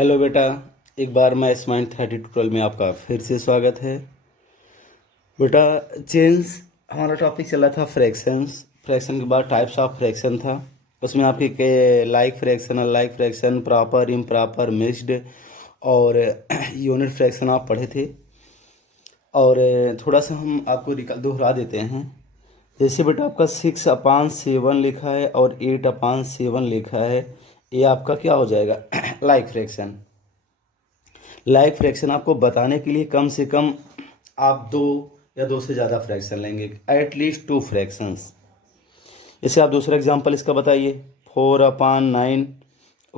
Hello बेटा, एक बार मैं स्माइल 32 में आपका फिर से स्वागत है। बेटा, चेंज हमारा टॉपिक चला था फ्रैक्शंस। फ्रैक्शन के बाद टाइप्स ऑफ फ्रैक्शन था। उसमें आपके के like fraction, unlike fraction, proper, improper, mixed और यूनिट फ्रैक्शन आप पढ़े थे। और थोड़ा सा हम आपको दोहरा देते हैं। जैसे बेटा आपका 6/7 लिखा है और 8/7 लिखा है, ये आपका क्या हो जाएगा? Like fraction. लाइक फ्रैक्शन आपको बताने के लिए कम से कम आप दो या दो से ज़्यादा फ्रैक्शन लेंगे, एटलीस्ट 2 फ्रैक्शंस। जैसे आप दूसरा एग्जांपल इसका बताइए, 4/9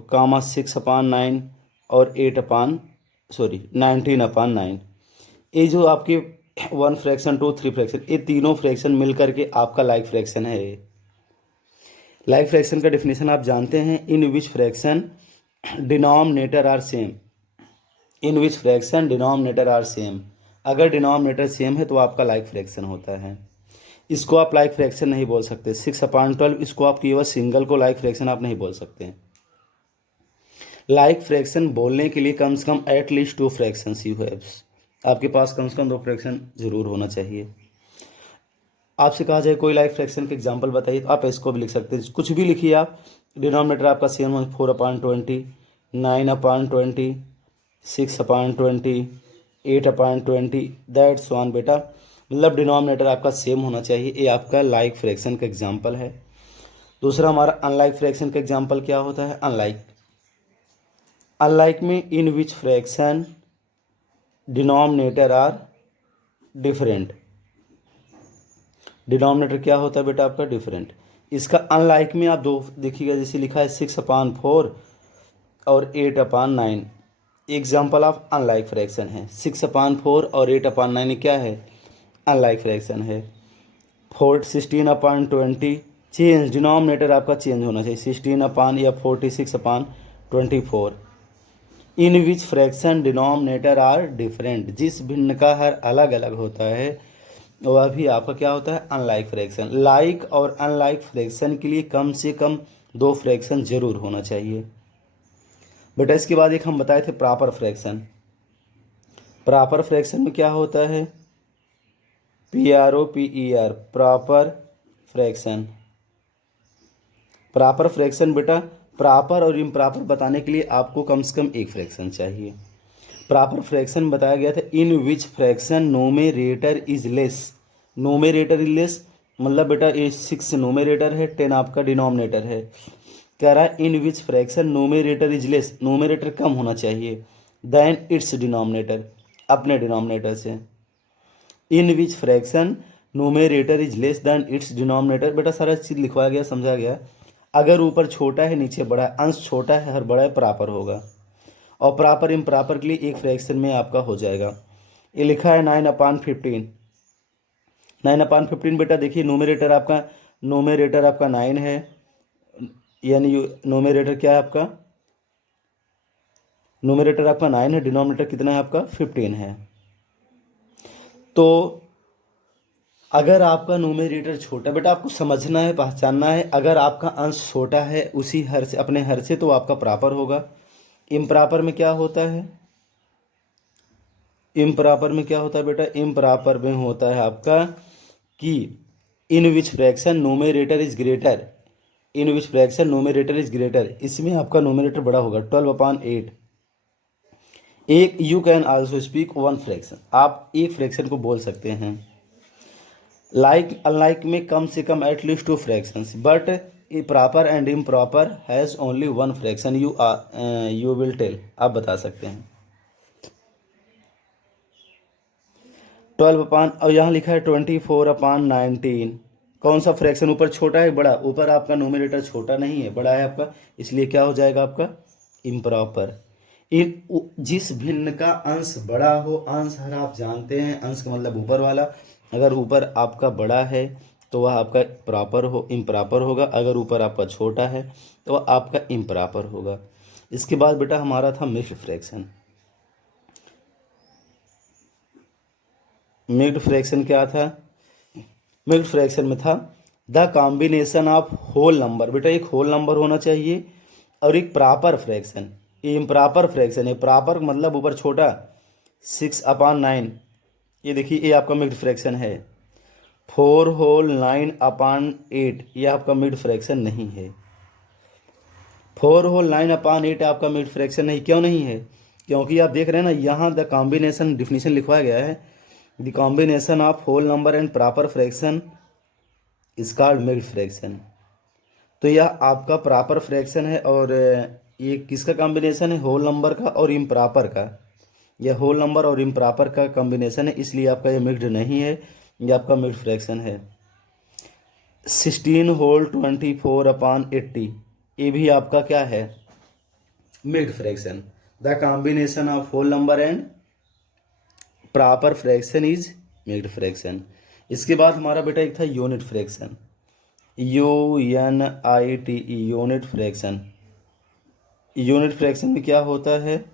कामा 6/9 और 19/9। ये जो आपके 1 फ्रैक्शन 2 3 फ्रैक्शन, ये तीनों फ्रैक्शन मिल करके आपका लाइक फ्रैक्शन है। लाइक फ्रैक्शन का डेफिनेशन आप जानते हैं, in which fraction denominator are same. In which fraction denominator are same. अगर डिनोमिनेटर सेम है तो आपका लाइक फ्रैक्शन होता है। इसको आप लाइक फ्रैक्शन नहीं बोल सकते। 6/12 इसको आप केवल सिंगल को लाइक फ्रैक्शन आप नहीं बोल सकते। लाइक फ्रैक्शन बोलने के लिए कम से कम एटलीस्ट 2 फ्रैक्शंस यू हैव। आपके पास कम से कम 2 फ्रैक्शन जरूर होना चाहिए। आपसे कहा जाए कोई लाइक फ्रैक्शन के एग्जांपल बताइए, तो आप इसको भी लिख सकते हैं, कुछ भी लिखिए आप। डिनोमिनेटर आपका सेम है, 4/20, 9/20, 6/20, 8/20, दैट्स वन बेटा। मतलब डिनोमिनेटर आपका सेम होना चाहिए। ये आपका लाइक फ्रैक्शन का एग्जांपल है। दूसरा हमारा अनलाइक फ्रैक्शन का एग्जांपल क्या होता है? अनलाइक। अनलाइक में in which fraction denominator are different. Denominator क्या होता है बेटा आपका? डिफरेंट। इसका अनलाइक में आप दो देखिएगा, जैसे लिखा है 6/4 और 8/9। एग्जाम्पल ऑफ अनलाइक फ्रैक्शन है। 6/4 और 8/9 क्या है? अनलाइक फ्रैक्शन है। 16/20 चेंज, डिनोमिनेटर आपका चेंज होना चाहिए, 16 या 46/24। In which fraction denominator are different, जिस भिन्न का हर अलग अलग होता है वह भी आपका क्या होता है? Unlike fraction. लाइक और अनलाइक फ्रैक्शन के लिए कम से कम 2 फ्रैक्शन जरूर होना चाहिए बेटा। इसके बाद एक हम बताए थे प्रॉपर फ्रैक्शन। प्रॉपर फ्रैक्शन में क्या होता है? PROPER, proper fraction. Proper fraction बेटा, प्रॉपर और इम्प्रॉपर बताने के लिए आपको कम से कम एक फ्रैक्शन चाहिए। प्रॉपर फ्रैक्शन बताया गया था, in which fraction numerator is less. Numerator is less मतलब बेटा ये 6 नोमेरेटर है, 10 आपका डिनोमिनेटर है। कह रहा है in which fraction numerator is less, numerator कम होना चाहिए, देन इट्स डिनोमिनेटर, अपने डिनोमिनेटर से। In which fraction numerator is less than its denominator. बेटा सारा चीज़ लिखवाया गया, समझा गया। अगर ऊपर छोटा है नीचे बड़ा है, अंश छोटा है हर बड़ा है, प्रॉपर होगा। और प्रॉपर इम्प्रॉपर के लिए एक फ्रैक्शन में आपका हो जाएगा। ये लिखा है 9/15। 9/15 बेटा देखिए, नोमेरेटर आपका 9 है, यानी नोमेरेटर क्या है आपका? नोमेरेटर आपका 9 है, डिनोमिनेटर कितना है आपका? 15 है। तो अगर आपका नोमेरेटर छोटा, बेटा आपको समझना है, पहचानना है, अगर आपका अंश छोटा है उसी हर से, अपने हर से, तो आपका प्रॉपर होगा। इम्प्रॉपर में क्या होता है? इम्प्रॉपर में क्या होता है बेटा? इम्प्रॉपर में होता है आपका कि in which fraction numerator is greater. In which fraction numerator is greater, इसमें आपका नोमेरेटर बड़ा होगा, 12/8। एक you can also speak 1 fraction, आप एक फ्रैक्शन को बोल सकते हैं। लाइक अनलाइक में कम से कम at least 2 fractions, but proper and improper has only 1 fraction. You will tell, आप बता सकते हैं। 12 और यहाँ लिखा है 24/19। कौन सा फ्रैक्शन ऊपर छोटा है बड़ा? ऊपर आपका नोमिनेटर छोटा नहीं है, बड़ा है आपका, इसलिए क्या हो जाएगा आपका? इम्प्रॉपर। जिस भिन्न का अंश बड़ा हो, अंश हर आप जानते हैं, अंश का मतलब ऊपर वाला। अगर ऊपर आपका बड़ा है तो वह आपका प्रॉपर हो, इम्प्रॉपर होगा। अगर ऊपर आपका छोटा है तो वह आपका इम्प्रॉपर होगा। इसके बाद बेटा हमारा था मिक्स्ड फ्रैक्शन। मिक्स्ड फ्रैक्शन क्या था? मिक्स्ड फ्रैक्शन में था the combination of whole number. बेटा एक होल नंबर होना चाहिए और एक प्रॉपर फ्रैक्शन। ये इम्प्रॉपर फ्रैक्शन है। प्रॉपर मतलब ऊपर छोटा 6/9, ये देखिए ये आपका मिक्स्ड फ्रैक्शन है। 4/9/8 ये आपका मिक्स्ड फ्रैक्शन नहीं है। 4/9/8 आपका मिक्स्ड फ्रैक्शन नहीं, क्यों नहीं है? क्योंकि आप देख रहे हैं ना, यहाँ द कॉम्बिनेशन डिफिनीशन लिखवाया गया है, the combination of whole number and proper fraction is called mixed fraction. तो यह आपका प्रॉपर फ्रैक्शन है, और ये किसका कॉम्बिनेशन है? होल नंबर का और इम्प्रॉपर का। यह होल नंबर और इम्प्रॉपर का कॉम्बिनेशन है, इसलिए आपका ये मिक्स्ड नहीं है, ये आपका मिक्स्ड फ्रैक्शन है। 16/24/80 ये भी आपका क्या है? Mixed fraction. The combination of whole number and proper fraction is mixed fraction. इसके बाद हमारा बेटा एक था unit fraction, UNITE, unit fraction. Unit fraction में क्या होता है?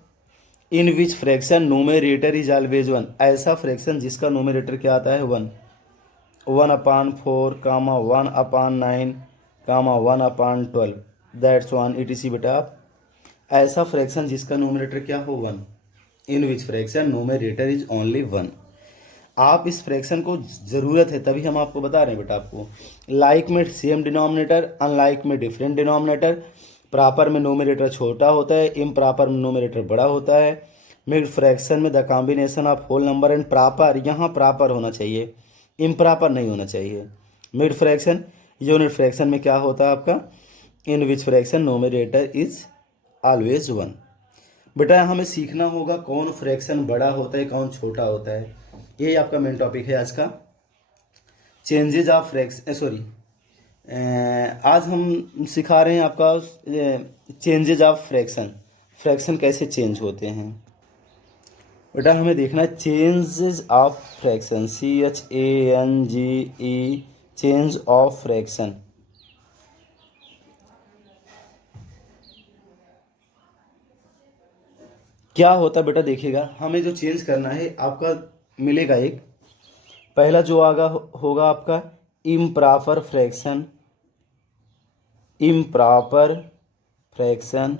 In which fraction numerator is always 1, ऐसा फ्रैक्शन जिसका नोमेरेटर क्या आता है? 1। 1/4, 1/9, 1/12, दैट्स 1 ETC बेटा। आप ऐसा फ्रैक्शन जिसका नोमेरेटर क्या हो? 1। In which fraction numerator is only 1। आप इस फ्रैक्शन को ज़रूरत है तभी हम आपको बता रहे हैं बेटा। आपको लाइक में सेम डिनोमिनेटर, अनलाइक में डिफरेंट डिनोमिनेटर, प्रॉपर में नोमिनेटर छोटा होता है, इम्प्रॉपर में नोमिनेटर बड़ा होता है। मिक्स्ड फ्रैक्शन में the combination of whole number and proper, यहाँ प्रॉपर होना चाहिए, इम्प्रॉपर नहीं होना चाहिए। मिक्स्ड फ्रैक्शन यूनिट फ्रैक्शन में क्या होता है आपका? In which fraction numerator is always 1। बेटा हमें सीखना होगा कौन फ्रैक्शन बड़ा होता है, कौन छोटा होता है। यही आपका मेन टॉपिक है आज का, चेंजेज ऑफ फ्रैक्शन। सॉरी, आज हम सिखा रहे हैं आपका चेंजेज ऑफ फ्रैक्शन, फ्रैक्शन कैसे चेंज होते हैं। बेटा हमें देखना है changes of fraction, CHANGE, change of fraction. क्या होता बेटा? देखिएगा, हमें जो चेंज करना है आपका मिलेगा एक, पहला जो आगा होगा आपका improper fraction, improper fraction,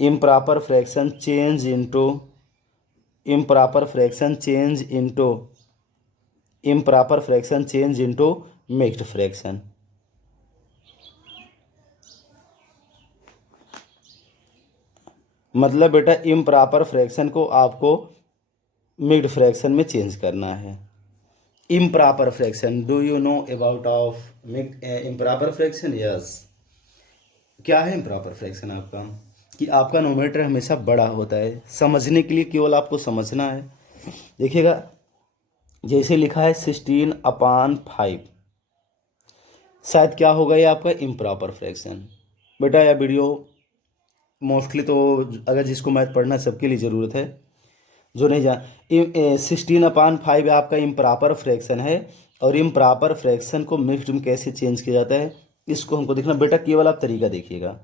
improper fraction change into, improper fraction change into, improper fraction change into mixed fraction. मतलब बेटा इम्प्रॉपर फ्रैक्शन को आपको मिक्स्ड फ्रैक्शन में चेंज करना है। Improper fraction, do you know about of improper fraction? Yes. क्या है improper fraction आपका? कि आपका नोमिनेटर हमेशा बड़ा होता है। समझने के लिए केवल आपको समझना है। देखिएगा, जैसे लिखा है 16/5, शायद क्या होगा ये आपका इम्प्रॉपर फ्रैक्शन। बेटा यह वीडियो मोस्टली तो अगर जिसको मैथ पढ़ना सबके लिए ज़रूरत है, जो नहीं जान 16/5 आपका इम्प्रॉपर फ्रैक्शन है। और इम्प्रॉपर फ्रैक्शन को मिक्स्ड में कैसे चेंज किया जाता है इसको हमको देखना। बेटा केवल आप तरीका देखिएगा,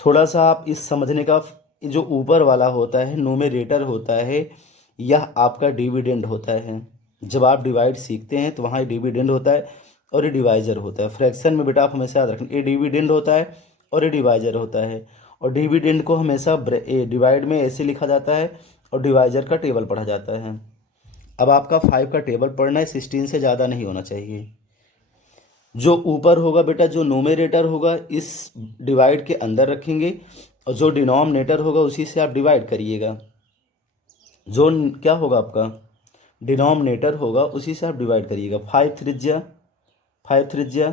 थोड़ा सा आप इस समझने का, जो ऊपर वाला होता है नोमेरेटर होता है, यह आपका डिविडेंड होता है। जब आप डिवाइड सीखते हैं तो वहाँ डिविडेंड होता है और ये डिवाइजर होता है। फ्रैक्शन में बेटा आप हमेशा याद रखें, ये डिविडेंड होता है और ये डिवाइजर होता है। और डिविडेंड को हमेशा डिवाइड में ऐसे लिखा जाता है और डिवाइजर का टेबल पढ़ा जाता है। अब आपका 5 का टेबल पढ़ना है, 16 से ज़्यादा नहीं होना चाहिए। जो ऊपर होगा बेटा, जो नोमेरेटर होगा इस डिवाइड के अंदर रखेंगे, और जो डिनोमिनेटर होगा उसी से आप डिवाइड करिएगा। जो क्या होगा आपका डिनोमिनेटर होगा उसी से आप डिवाइड करिएगा। 5 त्रिज्या 15,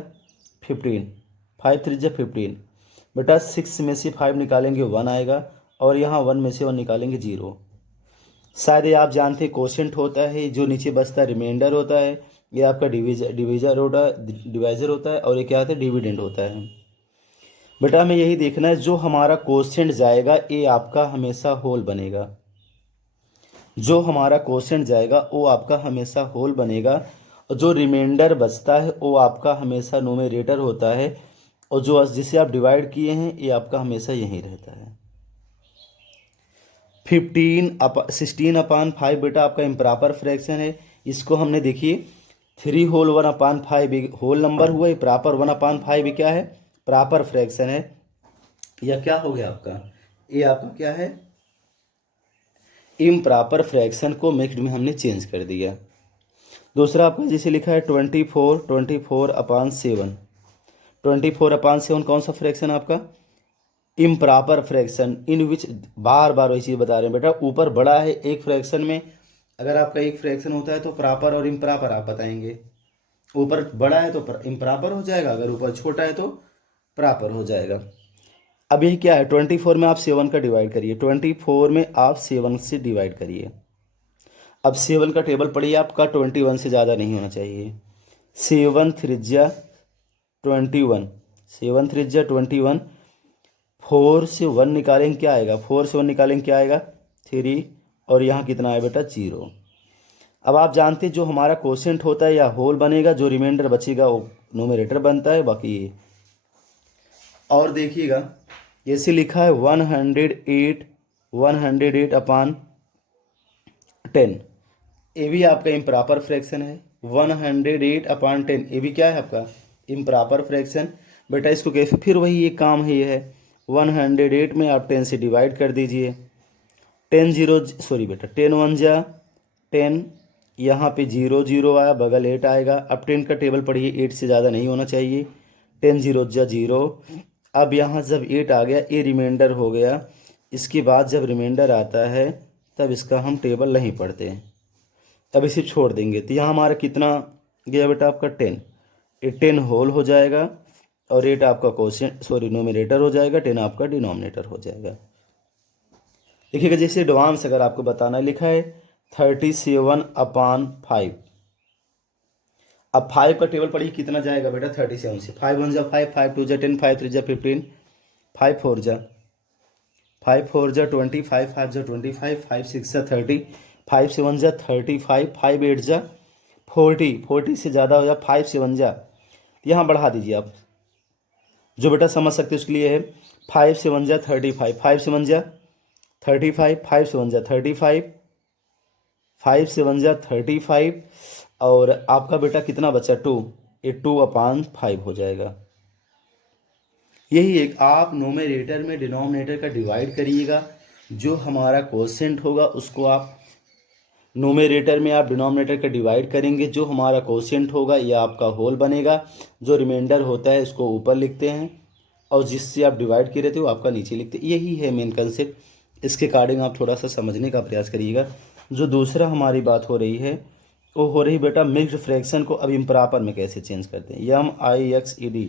5 त्रिज्या 15। बेटा 6 में से 5 निकालेंगे 1 आएगा, और यहाँ 1 में से 1 निकालेंगे 0। शायद ये आप जानते हैं कोशेंट होता है, जो नीचे बचता है रिमाइंडर होता है। ये आपका डिवाइजर होता है, और ये क्या होता है? डिविडेंड होता है। बेटा हमें यही देखना है, जो हमारा कोशेंट जाएगा ये आपका हमेशा होल बनेगा। जो हमारा कोशेंट जाएगा वो आपका हमेशा होल बनेगा, और जो रिमाइंडर बचता है वो आपका हमेशा नोमेरेटर होता है, और जो जिसे आप डिवाइड किए हैं ये आपका हमेशा यहीं रहता है। 16/5 बेटा आपका इम्प्रॉपर फ्रैक्शन है। इसको हमने देखिए 3/1/5 होल नंबर हुआ, प्रॉपर 1/5 क्या है? प्रॉपर फ्रैक्शन है। या क्या हो गया आपका, ये आपका क्या है, इम्प्रॉपर फ्रैक्शन को मिक्स्ड में हमने चेंज कर दिया। दूसरा आपका जैसे लिखा है 24/7, 24/7 कौन सा फ्रैक्शन आपका, इम्प्रॉपर फ्रैक्शन, इन विच, बार बार वही चीज़ बता रहे हैं बेटा, ऊपर बड़ा है एक फ्रैक्शन में, अगर आपका एक फ्रैक्शन होता है तो प्रॉपर और इम्प्रॉपर आप बताएंगे, ऊपर बड़ा है तो इम्प्रॉपर हो जाएगा, अगर ऊपर छोटा है तो प्रॉपर हो जाएगा। अब ये क्या है, 24 में आप 7 का डिवाइड करिए, 24 में आप 7 से डिवाइड करिए। अब 7 का टेबल पढ़िए आपका 21 से ज़्यादा नहीं होना चाहिए। 7 त्रिज्या 21, 7 त्रिज्या 21, 4 से 1 निकालेंगे क्या आएगा, 4 से 1 निकालेंगे क्या आएगा 3, और यहाँ कितना है बेटा 0। अब आप जानते हैं जो हमारा कोशेंट होता है या होल बनेगा, जो रिमाइंडर बचेगा वो न्यूमरेटर बनता है, बाकी ये। और देखिएगा जैसे लिखा है 108/10, ये भी आपका इम्प्रॉपर फ्रैक्शन है। 108/10 ये भी क्या है आपका इम्प्रॉपर फ्रैक्शन। बेटा इसको कैसे, फिर वही एक काम है, ये है 108 में आप 10 से डिवाइड कर दीजिए। 10 0 सॉरी बेटा 10 1 जा 10, यहाँ पे 0 0 आया, बगल 8 आएगा। अब 10 का टेबल पढ़िए, 8 से ज़्यादा नहीं होना चाहिए। 10 0 जा 0। अब यहाँ जब 8 आ गया, ये रिमाइंडर हो गया। इसके बाद जब रिमाइंडर आता है तब इसका हम टेबल नहीं पढ़ते हैं, अब इसे छोड़ देंगे। तो यहाँ हमारा कितना गया बेटा आपका 10, ये 10 होल हो जाएगा, और 8 आपका कोशेंट सॉरी न्यूमरेटर हो जाएगा, 10 आपका डिनोमिनेटर हो जाएगा। देखिएगा जैसे एडवांस अगर आपको बताना लिखा है 37/5, अब 5 का टेबल पढ़िए कितना जाएगा बेटा 37 से, 5 1 जा 5, 5 2 जा 10, 5 3 जा 15, 5 4 जा 20, 5 5 जा 25, 5 6 जा 30, 5 7 जा 35, 5 8 जा 40, 40 से ज़्यादा हो जा 5 7 जा, यहाँ बढ़ा दीजिए आप, जो बेटा समझ सकते उसके लिए है। 5 7 जा 35, 5 7 जा 35, 5 7 जा 35, 5 7 जा 35, और आपका बेटा कितना बचा 2, ये 2/5 हो जाएगा। यही एक आप नोमिनेटर में डिनोमिनेटर का डिवाइड करिएगा, जो हमारा कोशेंट होगा उसको आप नोमिनेटर में आप डिनोमिनेटर का डिवाइड करेंगे, जो हमारा कोशेंट होगा यह आपका होल बनेगा, जो रिमाइंडर होता है इसको ऊपर लिखते हैं, और जिससे आप डिवाइड किए रहते हो आपका नीचे लिखते हैं। यही है मेन कंसेप्ट, इसके अकॉर्डिंग आप थोड़ा सा समझने का प्रयास करिएगा। जो दूसरा हमारी बात हो रही है वो हो रही बेटा मिक्स्ड फ्रैक्शन को अब इम्प्रॉपर में कैसे चेंज करते हैं। MIXED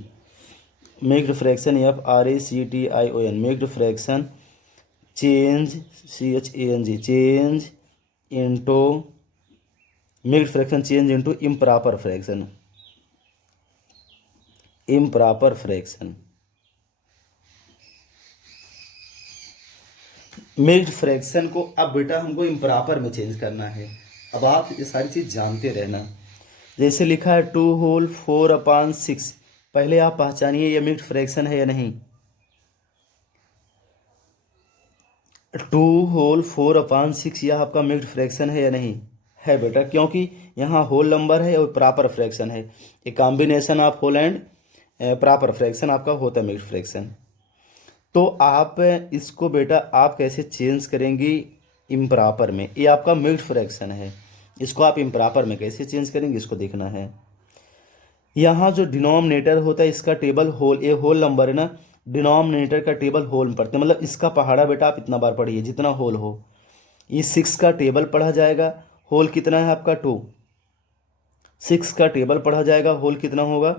mixed fraction, FRACTION mixed fraction, change CHANG change into mixed fraction, change into improper fraction, improper fraction. Mixed fraction को अब बेटा हमको इम्प्रॉपर में चेंज करना है। अब आप ये सारी चीज़ जानते रहना। जैसे लिखा है 2 होल 4/6, पहले आप पहचानिए ये मिक्स्ड फ्रैक्शन है या नहीं। 2 होल 4/6 यह आपका मिक्स्ड फ्रैक्शन है या नहीं है बेटा, क्योंकि यहाँ होल नंबर है और प्रॉपर फ्रैक्शन है, एक combination of whole and proper fraction आपका होता है मिक्स्ड फ्रैक्शन। तो आप इसको बेटा आप कैसे चेंज करेंगी इम्प्रॉपर में, ये आपका मिक्स्ड फ्रैक्शन है, इसको आप इम्प्रॉपर में कैसे चेंज करेंगे इसको देखना है। यहाँ जो डिनोमिनेटर होता है इसका टेबल होल, ये होल नंबर है ना, डिनोमिनेटर का टेबल होल में पढ़ते हैं, मतलब इसका पहाड़ा बेटा आप इतना बार पढ़िए जितना होल हो। ये 6 का टेबल पढ़ा जाएगा, होल कितना है आपका 2, 6 का टेबल पढ़ा जाएगा, होल कितना होगा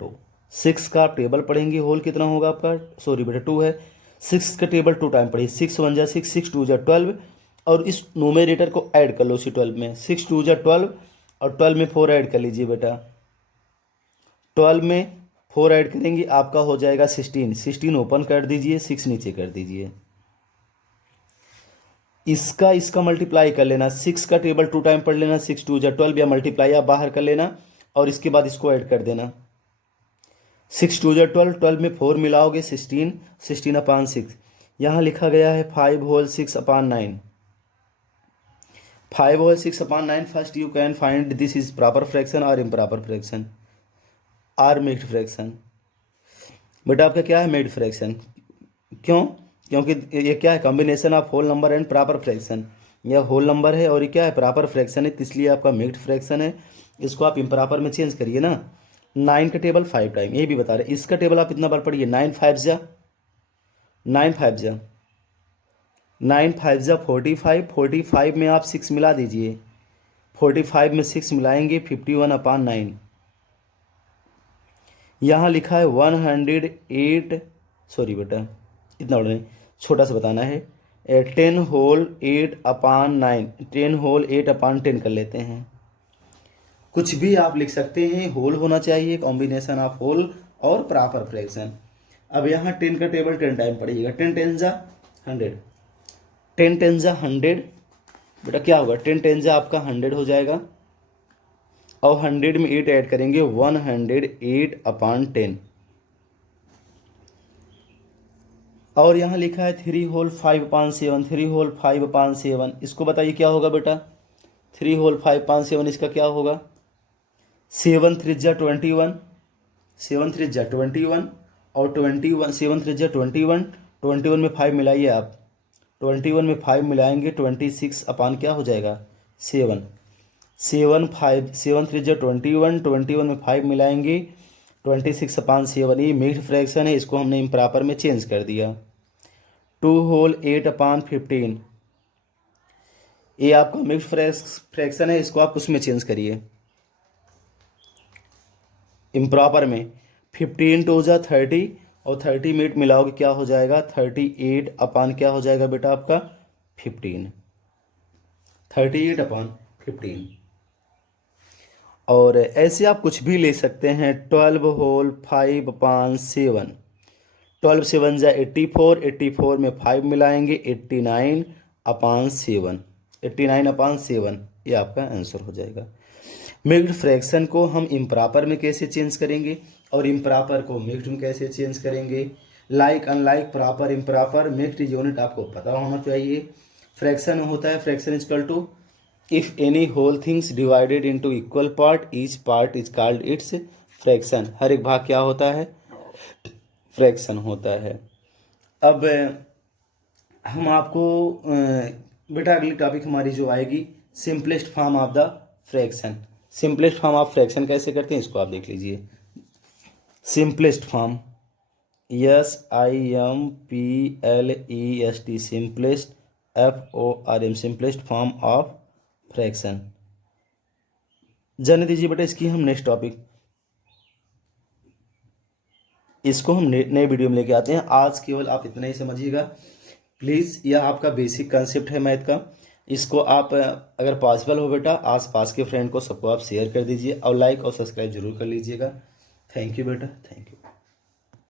2, 6 का आप टेबल पढ़ेंगे, होल कितना होगा आपका, सॉरी बेटा 2 है, 6 का टेबल 2 टाइम पढ़िए, 6 1 जा 6, 6 2 जा 12, और इस नोमिनेटर को ऐड कर लो उसी 12 में, 6 2 जा 12, और 12 में 4 ऐड कर लीजिए बेटा, 12 में 4 ऐड करेंगे आपका हो जाएगा 16, 16 ओपन कर दीजिए, 6 नीचे कर दीजिए। इसका मल्टीप्लाई कर लेना, 6 का टेबल 2 टाइम पढ़ लेना, 6 2 जा 12, या मल्टीप्लाई आप बाहर कर लेना, और इसके बाद इसको ऐड कर देना, 6 2 जा 12, 12 में 4 मिलाओगे 16, 16/6। यहाँ लिखा गया है 5 whole 6/9, 5 whole 6/9। First you can find this is proper fraction और इम्प्रॉपर फ्रैक्शन और मिक्स्ड फ्रैक्शन। बेटा आपका क्या है, मिक्स्ड फ्रैक्शन। क्यों? क्योंकि ये क्या है, combination of whole number and proper fraction. यह होल नंबर है और ये क्या है, प्रॉपर फ्रैक्शन है, इसलिए आपका मिक्स्ड फ्रैक्शन है। इसको आप इम्प्रॉपर में चेंज करिए ना। 9 का टेबल 5 टाइम, ये भी बता रहे। इसका टेबल आप इतना बार पढ़िए, 9 5 जा 9 5 जा 9 5 जा 45, 45 में आप 6 मिला दीजिए, 45 में 6 मिलाएंगे 51/9। यहाँ लिखा है 108, सॉरी बेटा इतना बड़ा नहीं, छोटा सा बताना है। 10 होल 8/9, 10 होल 8/10 कर लेते हैं। कुछ भी आप लिख सकते हैं, होल होना चाहिए, कॉम्बिनेशन ऑफ होल और प्रॉपर फ्रैक्शन। अब यहाँ 10 का टेबल 10 टाइम पढ़िएगा। 10 10 जा 100, 10 10 जा 100। बेटा क्या होगा, 10 10 जा आपका 100 हो जाएगा, और 100 में 8 ऐड करेंगे, 108/10। और यहाँ लिखा है 3 होल 5/7, 3 होल 5/7। इसको बताइए क्या होगा बेटा, 3 होल 5/7 इसका क्या होगा। 7 3 जा 21, 7 3 जा 21, और 21 7 3 जा 21, 21 में 5 मिलाइए आप, 21 में 5 मिलाएंगे 26 अपान क्या हो जाएगा 7, 7 5 7 3 जा 21, 21 में 5 मिलाएंगे 26/7। ये मिक्स्ड फ्रैक्शन है, इसको हमने इम्प्रॉपर में चेंज कर दिया। 2 होल 8/15, ये आपका मिक्स्ड फ्रैक्शन है, इसको आप उसमें चेंज करिए इम्प्रॉपर में। 15 2 जा 30, और 30 मिनट मिलाओगे क्या हो जाएगा 38 अपान क्या हो जाएगा बेटा आपका 15, 38/15। और ऐसे आप कुछ भी ले सकते हैं। 12 होल 5/7, 12 7 जा 84, 84 में 5 मिलाएंगे 89/7, 89/7, ये आपका आंसर हो जाएगा। मिक्स्ड फ्रैक्शन को हम इम्प्रॉपर में कैसे चेंज करेंगे और इम्प्रॉपर को मिक्स्ड में कैसे चेंज करेंगे, like unlike proper improper mixed unit आपको पता होना चाहिए। फ्रैक्शन होता है, fraction is equal to if any whole things divided into equal part, each part is called its fraction. हर एक भाग क्या होता है, फ्रैक्शन होता है। अब हम आपको बेटा अगली टॉपिक हमारी जो आएगी, simplest form of the fraction. Simplest form of fraction कैसे करते हैं इसको आप देख लीजिए। Simplest form, SIMPLEST, simplest, FORM, simplest form of fraction. जाने दीजिए बेटा, इसकी हम नेक्स्ट टॉपिक, इसको हम नए वीडियो में लेके आते हैं। आज केवल आप इतना ही समझिएगा प्लीज़, यह आपका बेसिक कंसेप्ट है मैथ का। इसको आप अगर पॉसिबल हो बेटा आसपास के फ्रेंड को सबको आप शेयर कर दीजिए, और लाइक और सब्सक्राइब जरूर कर लीजिएगा। थैंक यू बेटा, थैंक यू।